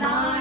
Thy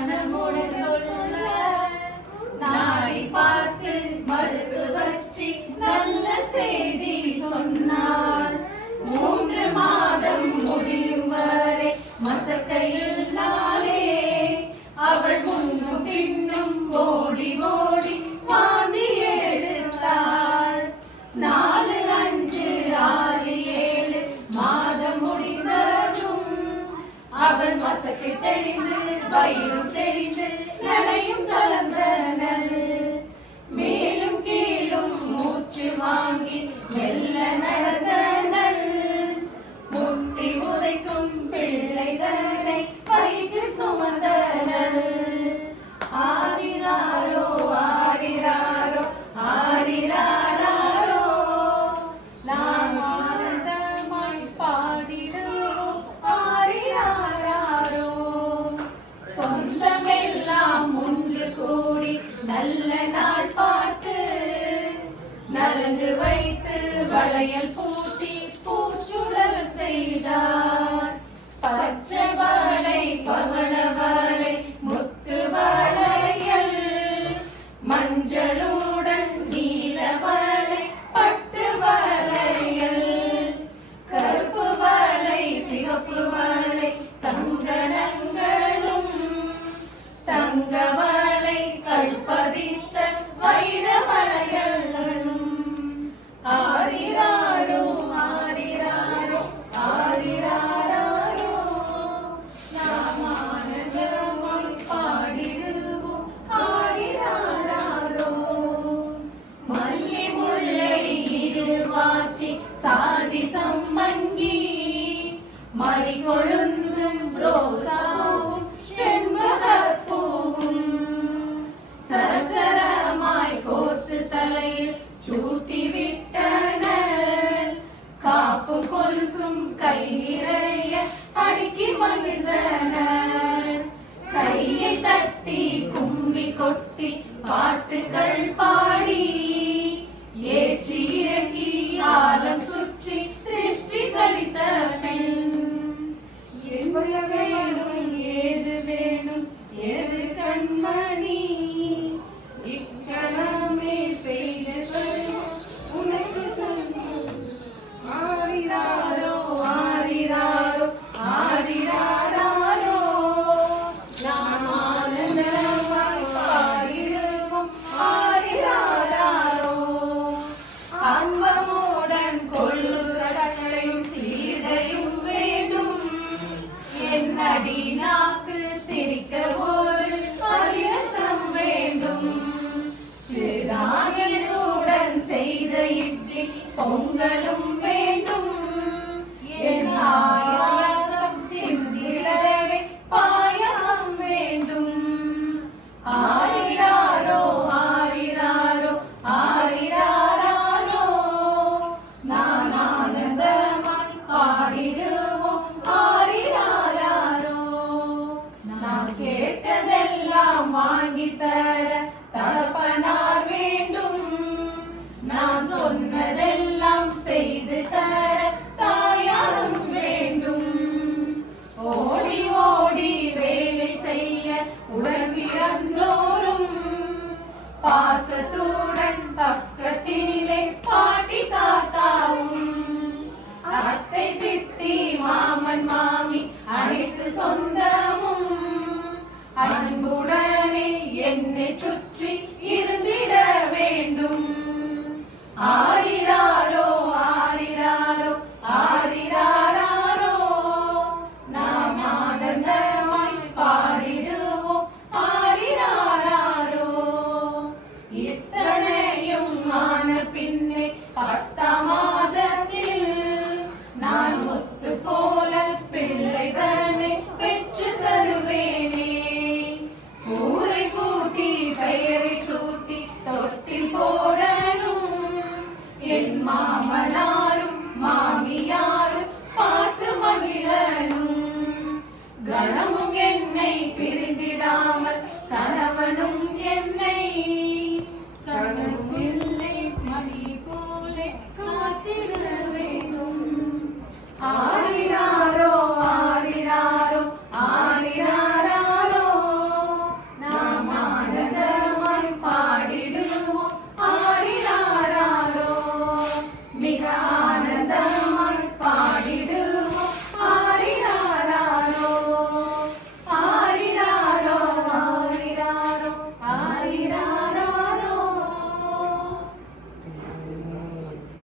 அவள் மசக்கு தெரிந்து வயிறும் தெரிந்து நடையும் கலந்தனர் நல்ல நாள் பார்த்து நலங்கு வைத்து வளையல் பூத்து கொலுசும் கை நிறைய அடுக்கி மகிழ்ந்தனர். கையை தட்டி கும்பி கொட்டி பாட்டுகள் பாடி ஏற்றி இறங்கி ஆலம் சுற்றி திருஷ்டி கழித்த பெண் ஏது வேணும் ஏது திட வேண்டும் ஆ